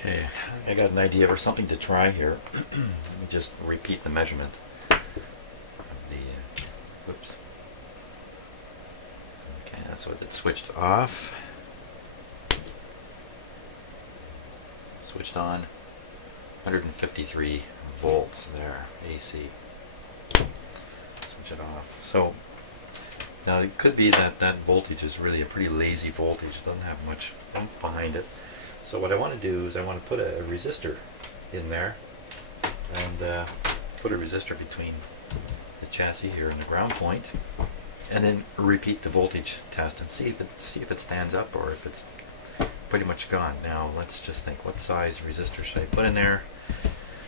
Okay, I got an idea or something to try here. Let me just repeat the measurement of the, whoops. Okay, that's what it switched off. Switched on. 153 volts there, AC. Switch it off. So, now it could be that that voltage is really a pretty lazy voltage. It doesn't have much oomph behind it. So what I want to do is I want to put a resistor in there and put a resistor between the chassis here and the ground point, and then repeat the voltage test and see if it stands up or if it's pretty much gone. Now let's just think, what size resistor should I put in there?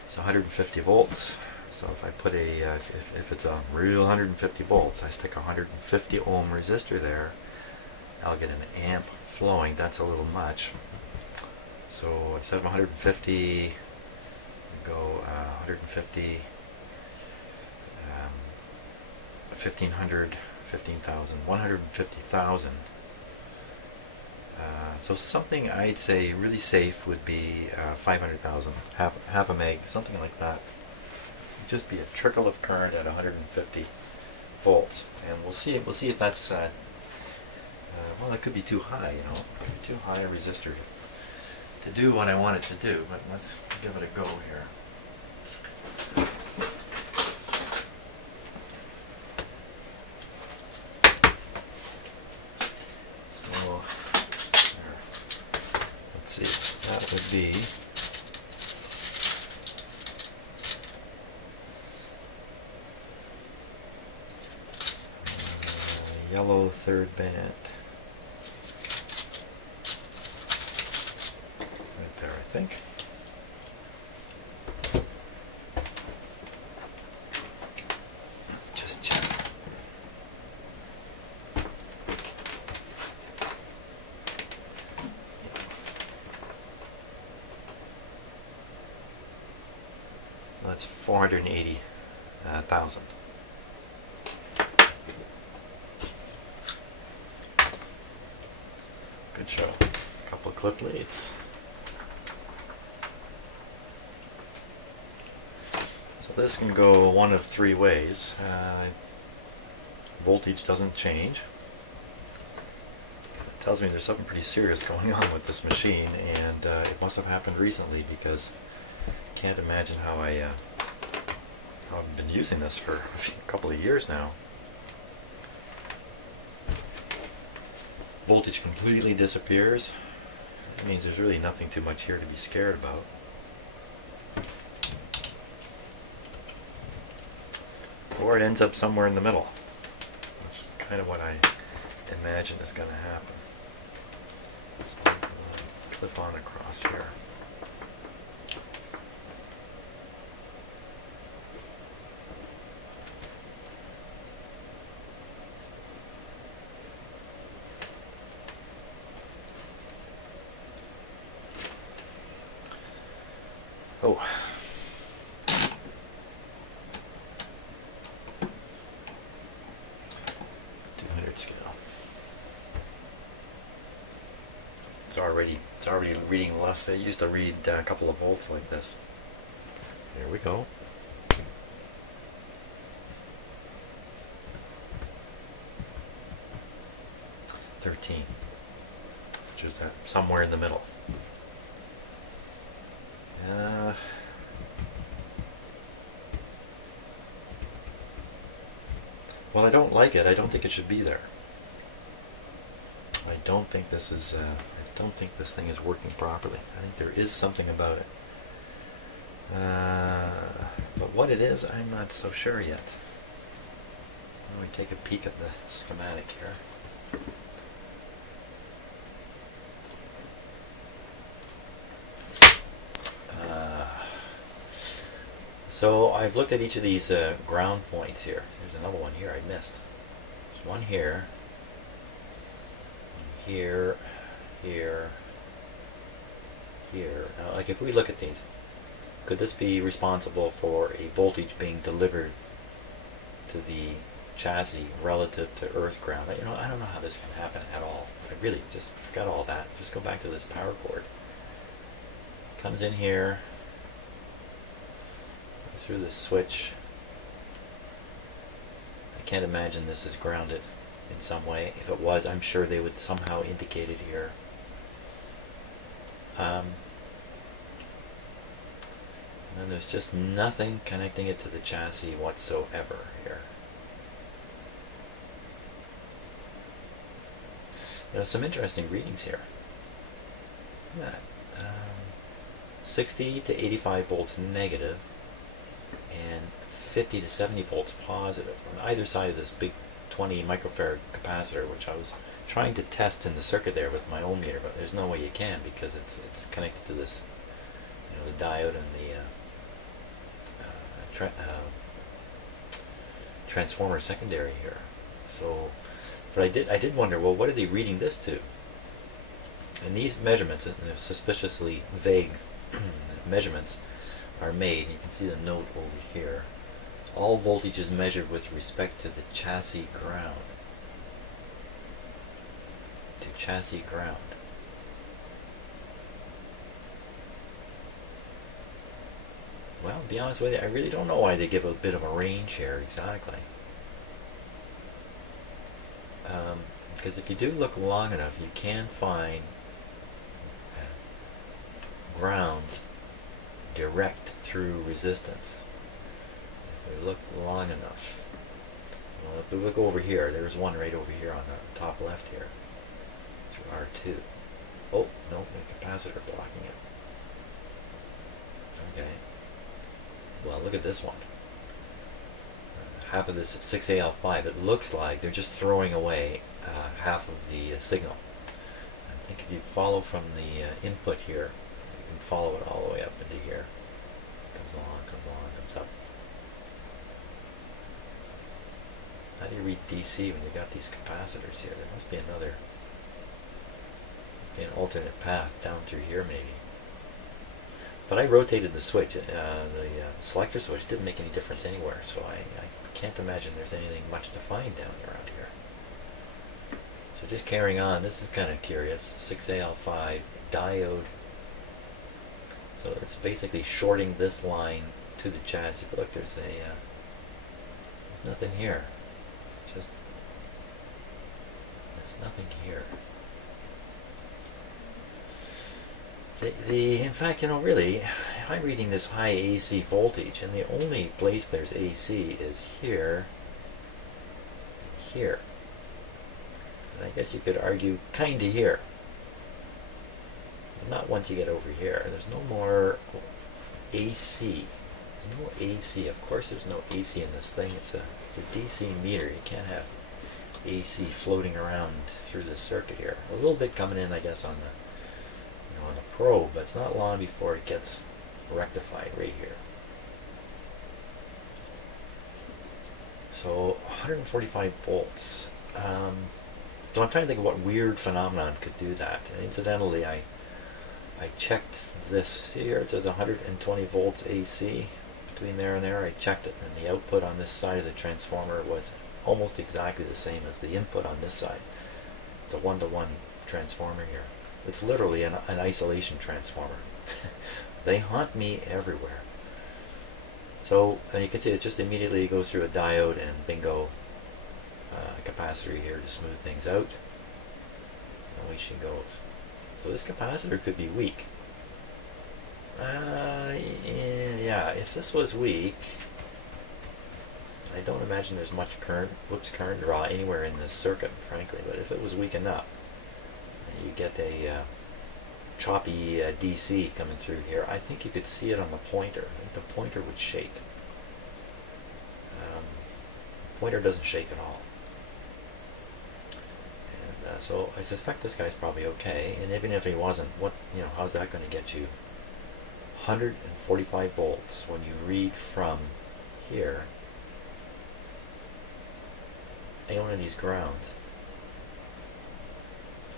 It's 150 volts. So if I put a if it's a real 150 volts, I stick a 150 ohm resistor there, I'll get an amp flowing. That's a little much. So instead of 150, we go 150, 1500, 15,000, 150,000. So something I'd say really safe would be 500,000, half a meg, something like that. It'd just be a trickle of current at 150 volts, and we'll see if that's well, that could be too high, you know, too high a resistor to do what I want it to do, but let's give it a go here. So, let's see, that would be yellow third band. There, I think. Let's just check. So that's 480,000. Good show. A couple of clip leads. This can go one of three ways. Voltage doesn't change. It tells me there's something pretty serious going on with this machine, and it must have happened recently, because I can't imagine how I've been using this for a couple of years now. Voltage completely disappears. That means there's really nothing too much here to be scared about. Or it ends up somewhere in the middle, which is kind of what I imagine is going to happen. So I'm going to clip on across here. Oh. It's already reading less. I used to read a couple of volts like this. Here we go. $13, which is somewhere in the middle. Well, I don't like it. I don't think it should be there. I don't think this is. I don't think this thing is working properly. I think there is something about it. But what it is, I'm not so sure yet. Let me take a peek at the schematic here. So I've looked at each of these ground points here. There's another one here I missed. There's one here. Here. Here, here. Now, like if we look at these, could this be responsible for a voltage being delivered to the chassis relative to earth ground? You know, I don't know how this can happen at all. I really just forgot all that. Just go back to this power cord. comes in here, goes through this switch. I can't imagine this is grounded in some way. If it was, I'm sure they would somehow indicate it here. And then there's just nothing connecting it to the chassis whatsoever here. There's some interesting readings here. Look at that. 60 to 85 volts negative and 50 to 70 volts positive on either side of this big 20 microfarad capacitor, which I was trying to test in the circuit there with my ohm meter, but there's no way you can because it's connected to this, you know, the diode and the transformer secondary here. So, but I did wonder, well, what are they reading this to? And these measurements, they're suspiciously vague measurements, are made. You can see the note over here. All voltages measured with respect to the chassis ground. To chassis ground. Well, to be honest with you, I really don't know why they give a bit of a range here exactly. Because if you do look long enough, you can find grounds direct through resistance. If we look long enough. Well, if we look over here, there's one right over here on the top left here. Through R2. Oh, no, the capacitor blocking it. Okay. Well, look at this one. Half of this 6AL5, it looks like they're just throwing away half of the signal. I think if you follow from the input here, you can follow it all the way up into here. Comes along, comes up. How do you read DC when you got these capacitors here? There must be an alternate path down through here maybe. But I rotated the switch, the selector switch didn't make any difference anywhere, so I can't imagine there's anything much to find down around here. So just carrying on, this is kind of curious. 6AL5 diode. So it's basically shorting this line to the chassis. But look, there's nothing here. It's just, there's nothing here. In fact, you know, really, I'm reading this high AC voltage, and the only place there's AC is here, here. And I guess you could argue kinda here. But not once you get over here. There's no more AC. There's no AC. Of course there's no AC in this thing. It's a DC meter. You can't have AC floating around through the circuit here. A little bit coming in, I guess, on the probe, but it's not long before it gets rectified right here. So 145 volts. So I'm trying to think of what weird phenomenon could do that. And incidentally, I checked this. See here, it says 120 volts AC between there and there. I checked it, and the output on this side of the transformer was almost exactly the same as the input on this side. It's a 1-to-1 transformer here. It's literally an isolation transformer. They haunt me everywhere. So you can see it just immediately goes through a diode and bingo, a capacitor here to smooth things out. Away she goes. So this capacitor could be weak. Yeah, if this was weak, I don't imagine there's much current draw anywhere in this circuit, frankly. But if it was weak enough, you get a choppy DC coming through here. I think you could see it on the pointer. I think the pointer would shake. The pointer doesn't shake at all. And so I suspect this guy's probably okay. And even if he wasn't, how's that going to get you? 145 volts when you read from here, any one of these grounds,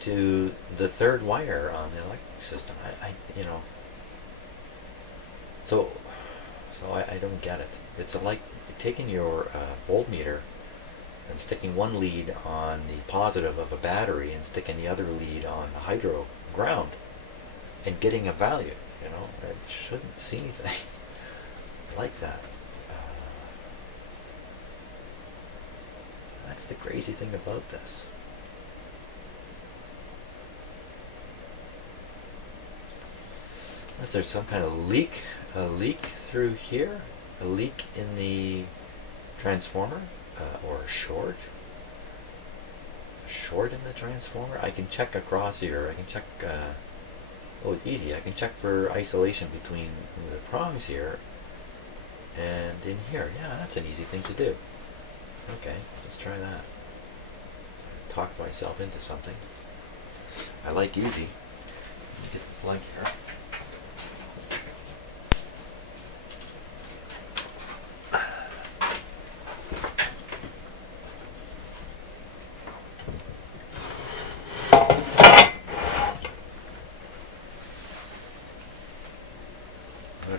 to the third wire on the electric system. So I don't get it. It's like taking your voltmeter and sticking one lead on the positive of a battery and sticking the other lead on the hydro ground and getting a value. You know, I shouldn't see anything like that. That's the crazy thing about this. Unless there's some kind of leak, a leak through here, a leak in the transformer, or a short in the transformer. I can check across here. I can check. Oh, it's easy. I can check for isolation between the prongs here and in here. Yeah, that's an easy thing to do. Okay, let's try that. Talk myself into something. I like easy. Let me get the plug here.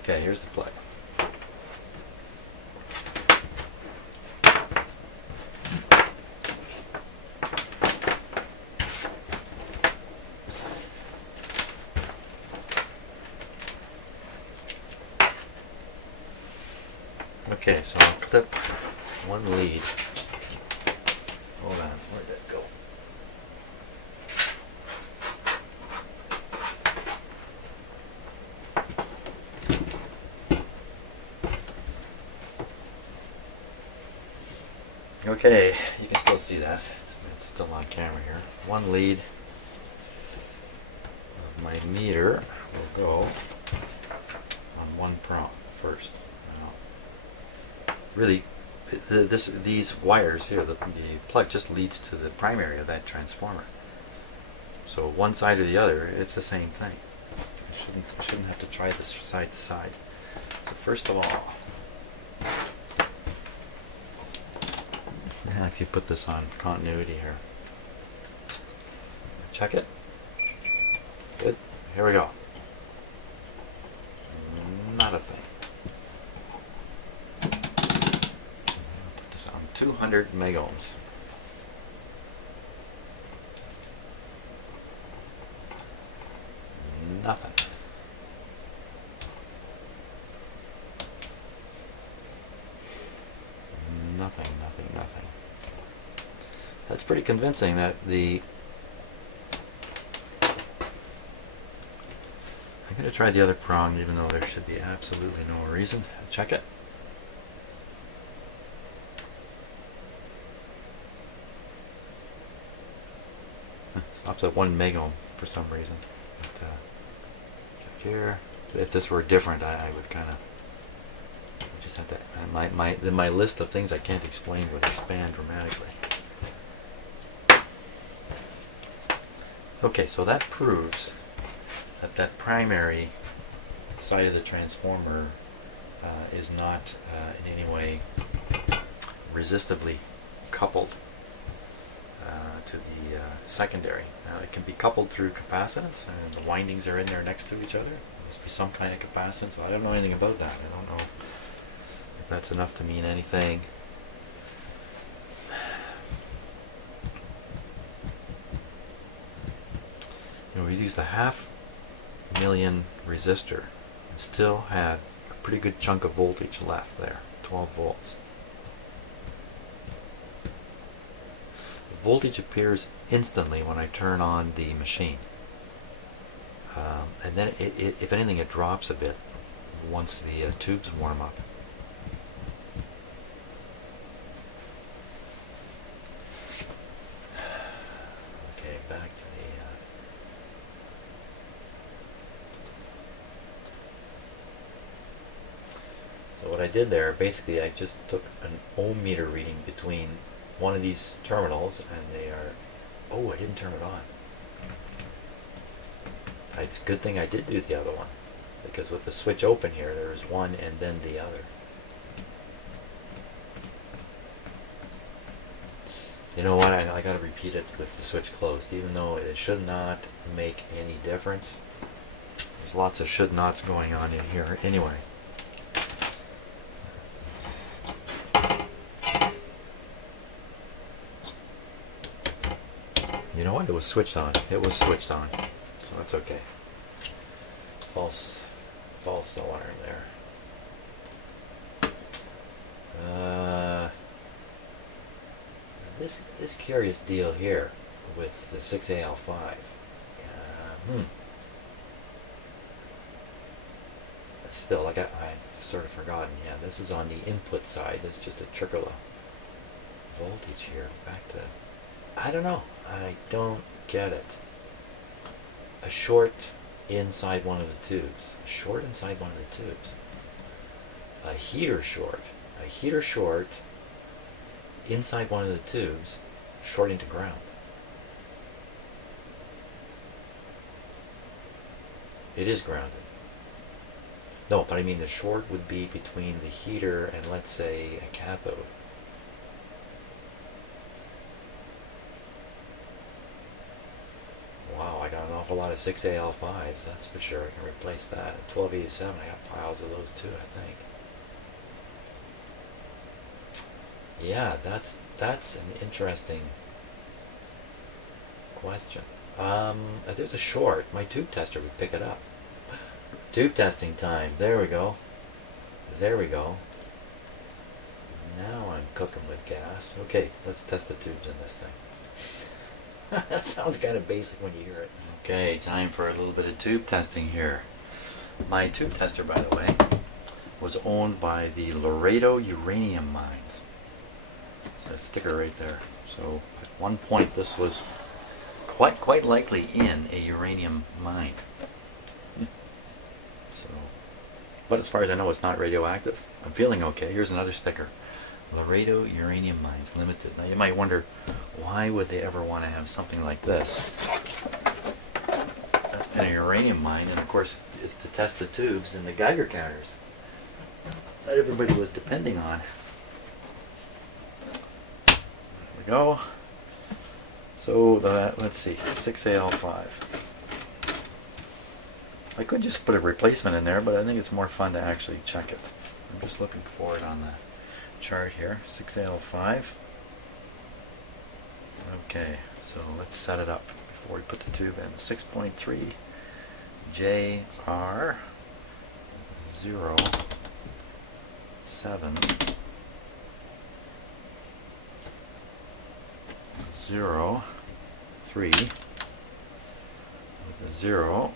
Okay, here's the plug. Okay, so I'll clip one lead. Hold on, where'd that go? Okay, you can still see that. It's still on camera here. One lead of my meter will go on one prong first. Now, really, these wires here, the plug just leads to the primary of that transformer. So one side or the other, it's the same thing. I shouldn't have to try this side to side. So first of all, if you put this on continuity here, check it. Good. Here we go. Not a thing. Put this on 200 megohms. Nothing. Nothing, nothing, nothing. That's pretty convincing that I'm going to try the other prong, even though there should be absolutely no reason. Check it. Stops at 1 megohm for some reason. But, check here. If this were different, I would kind of just have to. My list of things I can't explain would expand dramatically. Okay, so that proves that that primary side of the transformer is not in any way resistively coupled to the secondary. Now it can be coupled through capacitance, and the windings are in there next to each other. There must be some kind of capacitance. I don't know anything about that. I don't know if that's enough to mean anything. You know, we used a 500,000 resistor and still had a pretty good chunk of voltage left there, 12 volts. The voltage appears instantly when I turn on the machine. And then, if anything, it drops a bit once the tubes warm up. Okay, back to the... So what I did there, basically I just took an ohm meter reading between one of these terminals, and they are... Oh, I didn't turn it on. It's a good thing I did do the other one, because with the switch open here, there is one and then the other. You know what, I gotta repeat it with the switch closed, even though it should not make any difference. There's lots of should nots going on in here anyway. You know what, it was switched on. It was switched on. So that's okay. False false alarm there. This curious deal here with the 6AL5. Still, like I've sort of forgotten. Yeah, this is on the input side. There's just a trickle of voltage here. Back to, I don't know. I don't get it. A short inside one of the tubes. A short inside one of the tubes. A heater short. A heater short inside one of the tubes, shorting to ground. It is grounded. No, but I mean the short would be between the heater and, let's say, a cathode. Wow, I got an awful lot of 6AL5s, that's for sure. I can replace that. At 1287, I got piles of those too, I think. Yeah, that's an interesting question. If there's a short, my tube tester would pick it up. Tube testing time. There we go. There we go. Now I'm cooking with gas. Okay, let's test the tubes in this thing. That sounds kind of basic when you hear it. Okay, time for a little bit of tube testing here. My tube tester, by the way, was owned by the Laredo uranium mines. So a sticker right there. So at one point this was quite likely in a uranium mine. But as far as I know, it's not radioactive. I'm feeling okay. Here's another sticker. Laredo Uranium Mines Limited. Now you might wonder, why would they ever want to have something like this in a uranium mine? And of course, it's to test the tubes and the Geiger counters that everybody was depending on. There we go. So let's see, 6AL5. I could just put a replacement in there, but I think it's more fun to actually check it. I'm just looking for it on the chart here. 6AL5. Okay, so let's set it up before we put the tube in. 6.3 JR 07 03 with the 0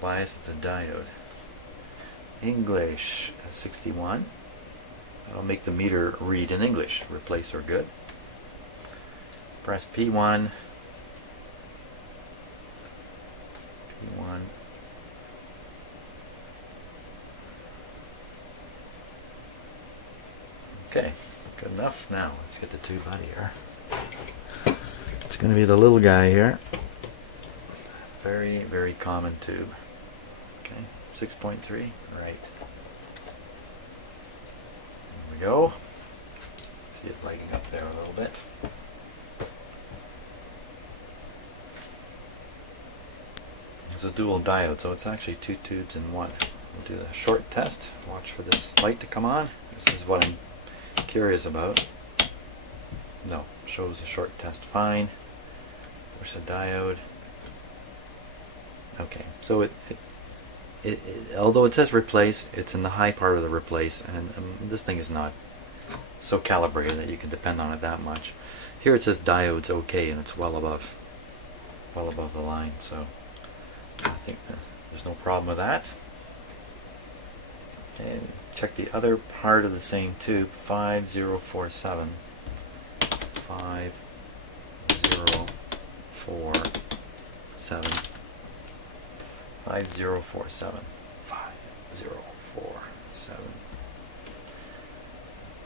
bias, it's a diode. English 61. That'll make the meter read in English. Replace or good. Press P1. P1. Okay, good enough. Now let's get the tube out of here. It's going to be the little guy here. Very common tube. Okay, 6.3, right. There we go. See it lighting up there a little bit. It's a dual diode, so it's actually two tubes in one. We'll do the short test. Watch for this light to come on. This is what I'm curious about. No, shows the short test fine. Push the diode. Okay, so although it says replace, it's in the high part of the replace, and this thing is not so calibrated that you can depend on it that much. Here it says diode's okay, and it's well above the line, so I think there's no problem with that. Okay, check the other part of the same tube, 5047. 5047. 5047. 5047.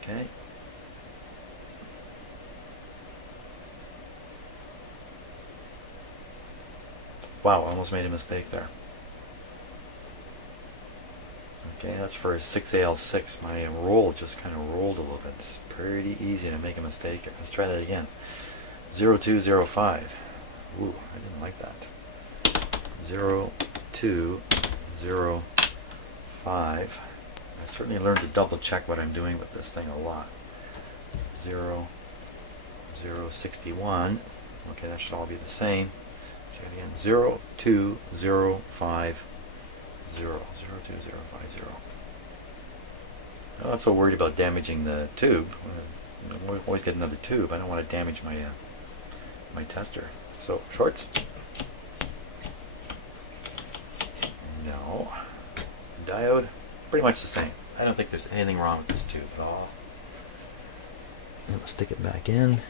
Okay. Wow, almost made a mistake there. Okay, that's for a 6AL6. My roll just kind of rolled a little bit. It's pretty easy to make a mistake. Let's try that again. 0205. Ooh, I didn't like that. 0205. I certainly learned to double check what I'm doing with this thing a lot. 0061. Okay, that should all be the same. Check it again. 0205. 02050. I'm not so worried about damaging the tube. We'll always get another tube. I don't want to damage my my tester. So shorts. No. Diode, pretty much the same. I don't think there's anything wrong with this tube at all. And we'll stick it back in.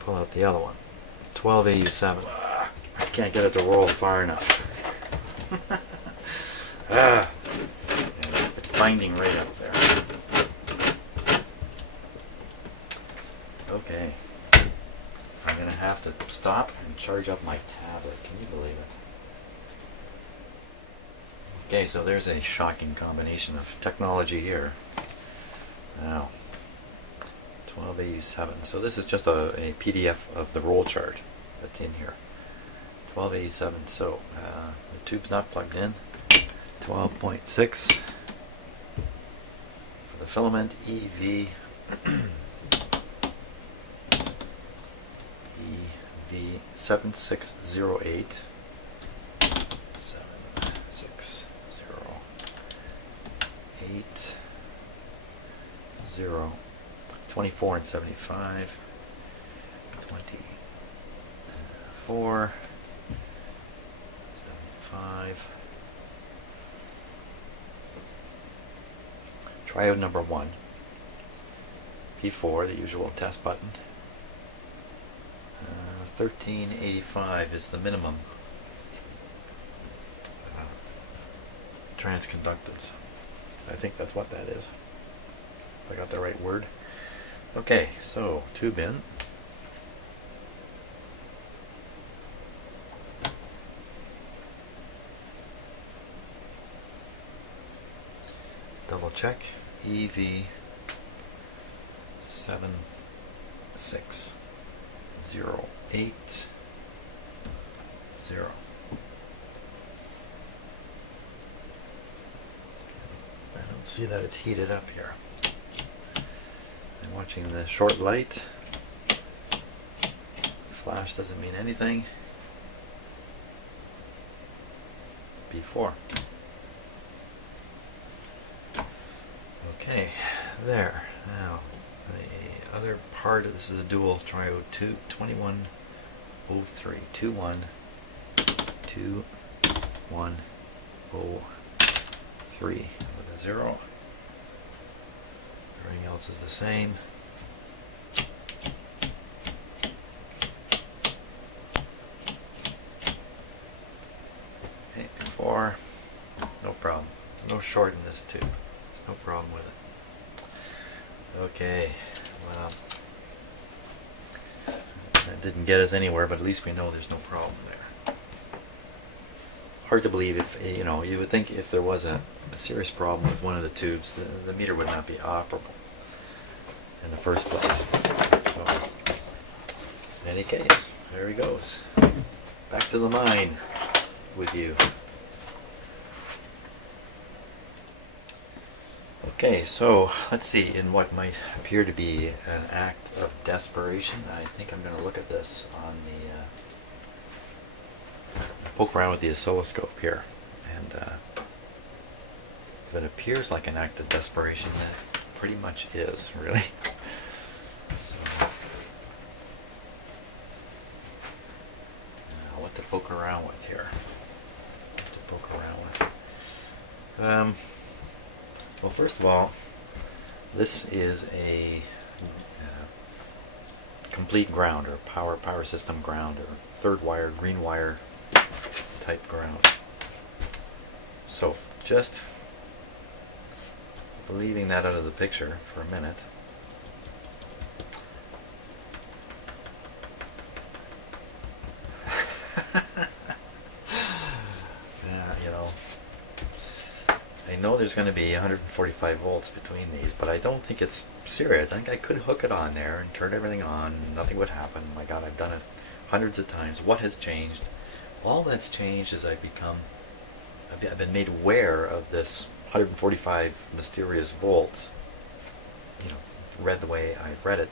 Pull out the other one. 12AU7. I can't get it to roll far enough. It's binding right up there. Okay. I'm going to have to stop and charge up my tablet. Can you believe it? Okay, so there's a shocking combination of technology here. Now, 12AU7. So this is just a PDF of the roll chart that's in here. 12AU7. So the tube's not plugged in. 12.6 for the filament. EV EV 7608. 7608 0 24 and 75 24 75. Triode number 1. P4, the usual test button. 1385 is the minimum transconductance. I think that's what that is. If I got the right word. Okay, so tube in. Double check. EV 7608 0. I don't see that it's heated up here. I'm watching the short light. Flash doesn't mean anything. B4. Okay, there. Now, the other part of this is a dual triode tube, 2103, 2103 with a 0. Everything else is the same. Okay, before, no problem. There's no short in this tube. There's no problem with it. Okay, well, that didn't get us anywhere, but at least we know there's no problem there. Hard to believe if, you know, you would think if there was a serious problem with one of the tubes, the meter would not be operable in the first place. So, in any case, there he goes. Back to the mine with you. Okay, so let's see, in what might appear to be an act of desperation, I think I'm going to look at this on the poke around with the oscilloscope here, and if it appears like an act of desperation, that pretty much is, really. So, now what to poke around with here? What to poke around with? Well, first of all, this is a complete ground, or power system ground, or third wire, green wire type ground. So, just leaving that out of the picture for a minute. I know there's going to be 145 volts between these, but I don't think it's serious. I think I could hook it on there and turn everything on, and nothing would happen. My God, I've done it hundreds of times. What has changed? All that's changed is I've been made aware of this 145 mysterious volts, you know, read the way I've read it.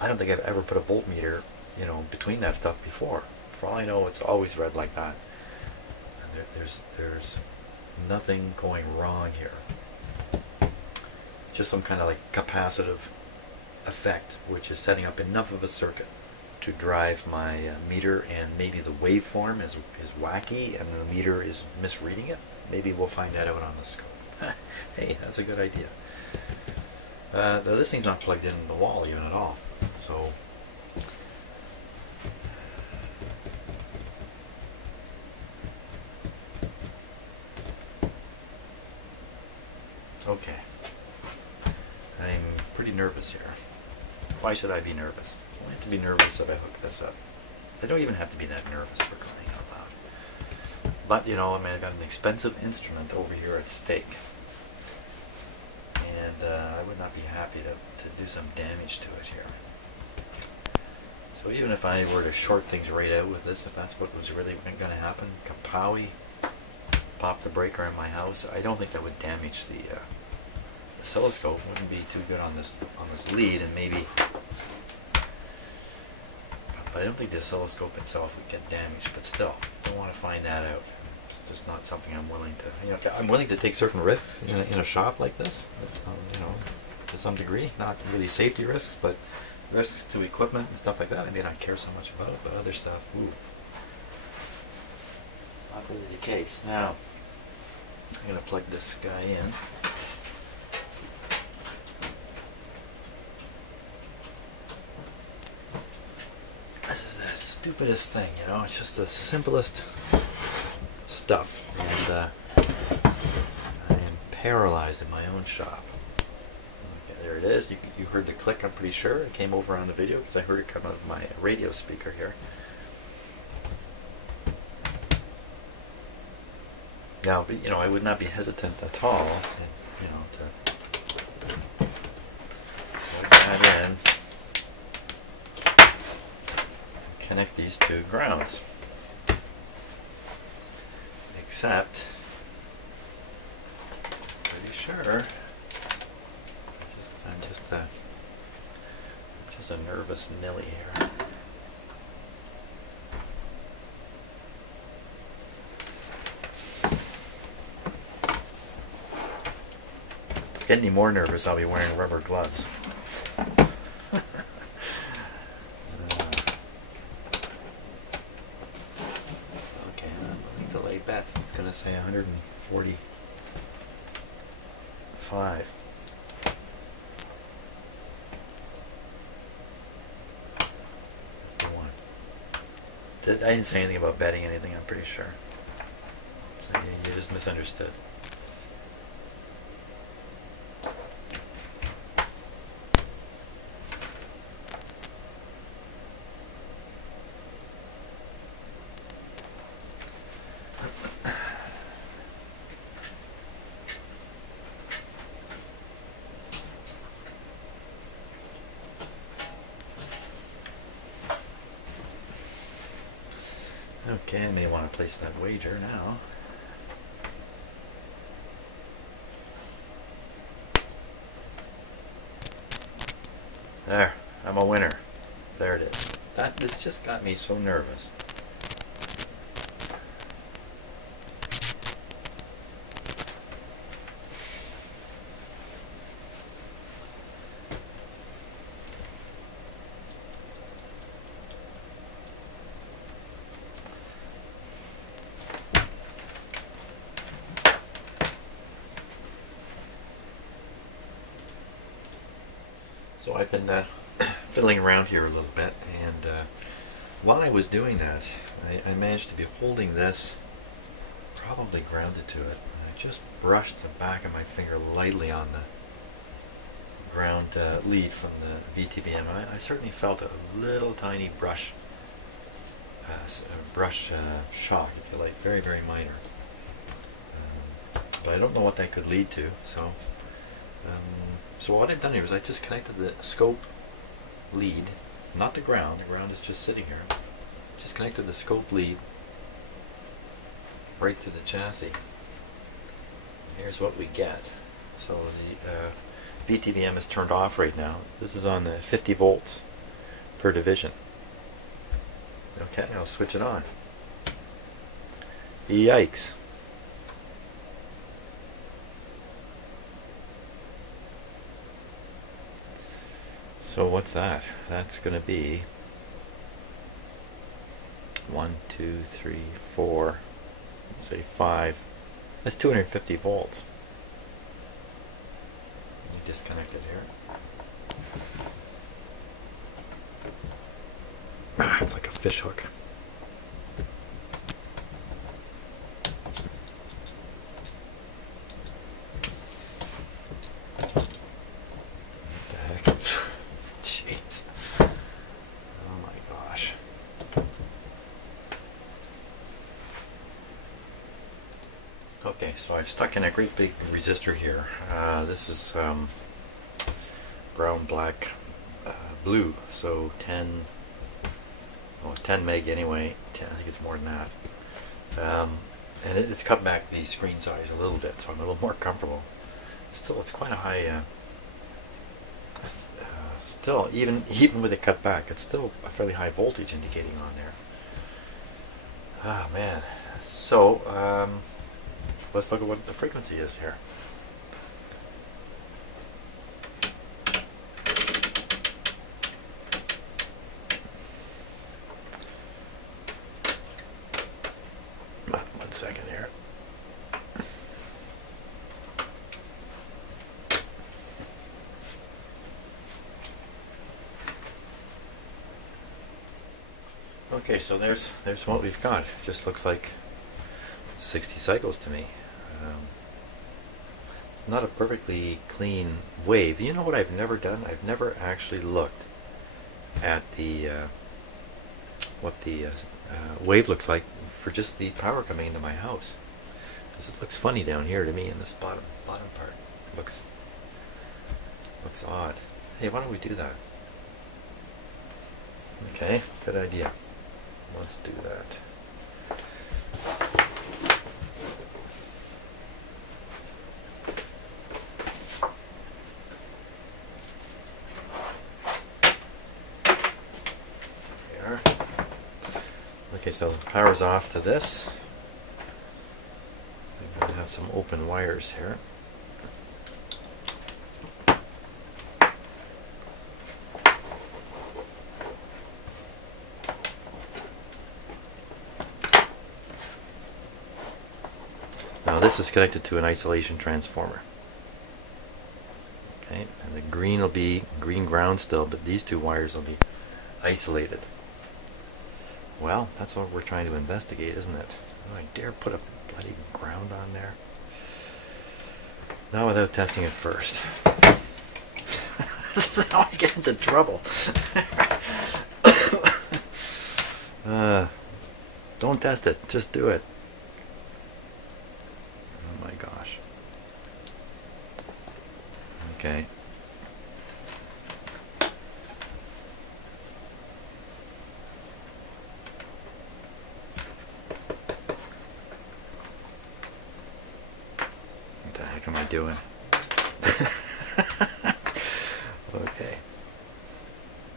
I don't think I've ever put a voltmeter, you know, between that stuff before. For all I know, it's always read like that. And there's nothing going wrong here. It's just some kind of like capacitive effect, which is setting up enough of a circuit to drive my meter, and maybe the waveform is wacky and the meter is misreading it. Maybe we'll find that out on the scope. Hey, that's a good idea. This thing's not plugged in the wall even at all. So okay, I'm pretty nervous here. Why should I be nervous? I have to be nervous if I hook this up. I don't even have to be that nervous, for crying out loud. But you know, I mean, I've got an expensive instrument over here at stake, and I would not be happy to do some damage to it here. So even if I were to short things right out with this, if that's what was really going to happen, kapowie, pop the breaker in my house, I don't think that would damage the oscilloscope. It wouldn't be too good on this lead, and maybe, but I don't think the oscilloscope itself would get damaged. But still, I don't want to find that out. It's just not something I'm willing to. You know, I'm willing to take certain risks in a shop like this. You know, to some degree, not really safety risks, but risks to equipment and stuff like that. I may not care so much about it, but other stuff, ooh, not really the case. Now, I'm going to plug this guy in. This is the stupidest thing, you know. It's just the simplest stuff, and I am paralyzed in my own shop. Okay, there it is. You heard the click, I'm pretty sure. It came over on the video because I heard it come out of my radio speaker here. Now, you know, I would not be hesitant at all, you know, to plug that in, connect these two grounds. Except, pretty sure, I'm just a nervous Nilly here. Get any more nervous, I'll be wearing rubber gloves. Okay, I'm willing to lay bets. It's going to say 145. I didn't say anything about betting anything, I'm pretty sure. So you just misunderstood. Okay, I may want to place that wager now. There, I'm a winner. There it is. This just got me so nervous. So I've been fiddling around here a little bit, and while I was doing that, I managed to be holding this probably grounded to it. And I just brushed the back of my finger lightly on the ground lead from the VTVM. I certainly felt a little tiny brush shock, if you like, very, very minor. But I don't know what that could lead to, so so what I've done here is I just connected the scope lead, not the ground is just sitting here, just connected the scope lead right to the chassis. here's what we get. So the VTVM is turned off right now. This is on 50 volts per division. Okay, I'll switch it on. Yikes. So what's that? That's going to be 1, 2, 3, 4, say 5. That's 250 volts. Let me disconnect it here. Ah, it's like a fish hook. What the heck? Jeez. Oh my gosh. Okay, so I've stuck in a great big resistor here. This is brown, black, blue, so 10 meg anyway. 10, I think it's more than that. And it's cut back the screen size a little bit, so I'm a little more comfortable. Still, it's quite a high. Still, even with it cut back, it's still a fairly high voltage indicating on there. Ah, man. So let's look at what the frequency is here. One second here. Okay, so there's what we've got. It just looks like 60 cycles to me. It's not a perfectly clean wave. You know what I've never done? I've never actually looked at the what the wave looks like for just the power coming into my house. Because it looks funny down here to me in this bottom part. It looks odd. Hey, why don't we do that? Okay, good idea. Let's do that. There. Okay, so the power's off to this. I'm going to have some open wires here. Now this is connected to an isolation transformer. Okay, and the green will be green ground still, but these two wires will be isolated. Well, that's what we're trying to investigate, isn't it? Oh, I dare put a bloody ground on there. Not without testing it first. This is how I get into trouble. Don't test it, just do it. Oh my gosh. Okay. What the heck am I doing? Okay.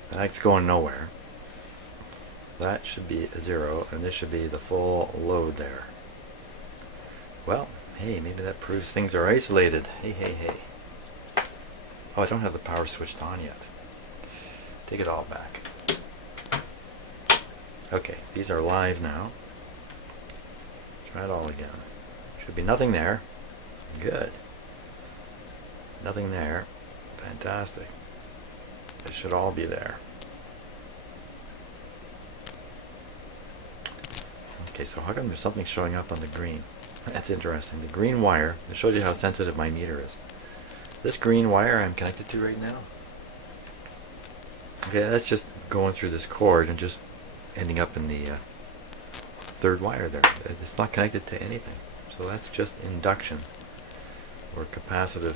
That's going nowhere. That should be a 0, and this should be the full load there. Well, hey, maybe that proves things are isolated. Hey, hey, hey. Oh, I don't have the power switched on yet. Take it all back. Okay, these are live now. Try it all again. Should be nothing there. Good. Nothing there. Fantastic. It should all be there. Okay, so how come there's something showing up on the green? That's interesting. The green wire, it shows you how sensitive my meter is. This green wire I'm connected to right now, okay, that's just going through this cord and just ending up in the third wire there. It's not connected to anything. So that's just induction or capacitive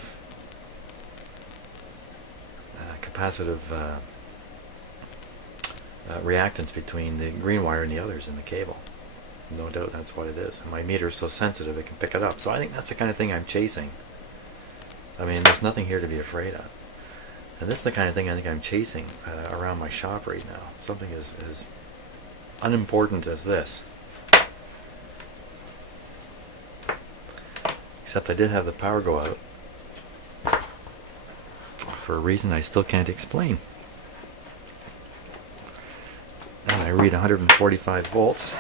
reactance between the green wire and the others in the cable. no doubt that's what it is. And my meter is so sensitive it can pick it up. So I think that's the kind of thing I'm chasing. I mean, there's nothing here to be afraid of. And this is the kind of thing I think I'm chasing around my shop right now. Something as unimportant as this. Except I did have the power go out for a reason I still can't explain. And I read 145 volts.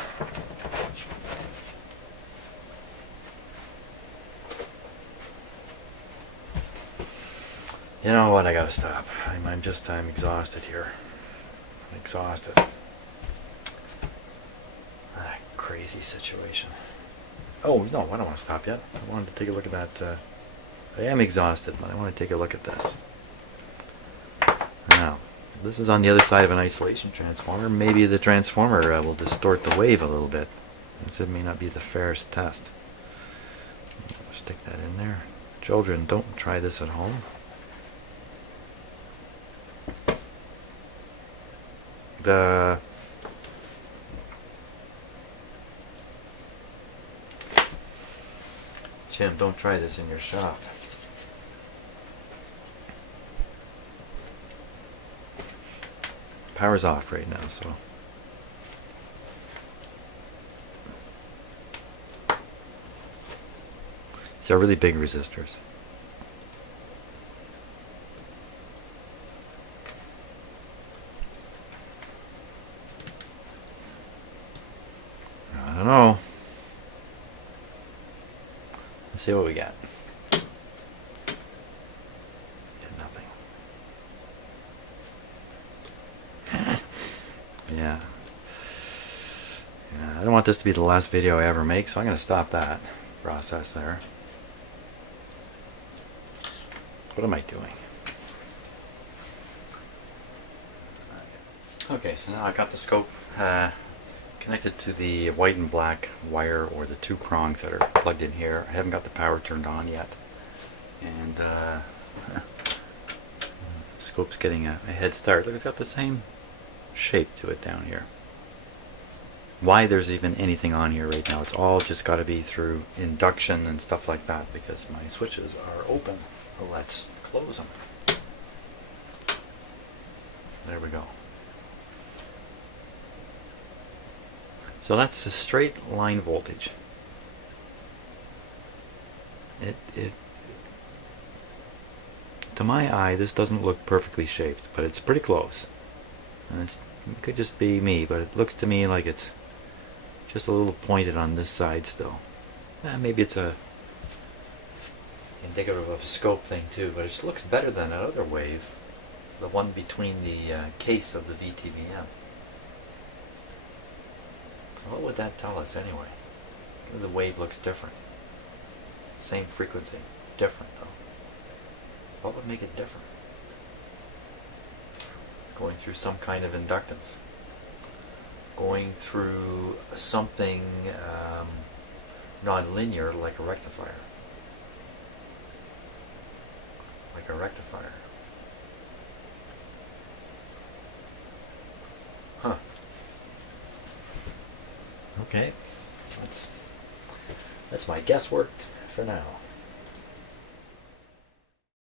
You know what? I gotta stop. I'm exhausted here. I'm exhausted. Ah, crazy situation. Oh no, I don't want to stop yet. I wanted to take a look at that. I am exhausted, but I want to take a look at this. Now, this is on the other side of an isolation transformer. Maybe the transformer will distort the wave a little bit. This may not be the fairest test. Stick that in there. Children, don't try this at home. Jim, don't try this in your shop. Power's off right now, so. These are really big resistors. I don't know. Let's see what we got. Nothing. Yeah. I don't want this to be the last video I ever make, so I'm going to stop that process there. What am I doing? Okay, so now I got the scope connected to the white and black wire, or the two prongs that are plugged in here. I haven't got the power turned on yet, and the scope's getting a head start. Look, it's got the same shape to it down here. Why there's even anything on here right now, it's all just got to be through induction and stuff like that, because my switches are open. Well, let's close them. There we go. So that's the straight line voltage. To my eye, this doesn't look perfectly shaped, but it's pretty close. And it could just be me, but it looks to me like it's just a little pointed on this side still. Maybe it's a indicative of a scope thing too, but it just looks better than that other wave, the one between the case of the VTVM. What would that tell us anyway? The wave looks different. Same frequency, different though. What would make it different? Going through some kind of inductance. Going through something non-linear like a rectifier. Like a rectifier. Huh. Okay, that's my guesswork for now.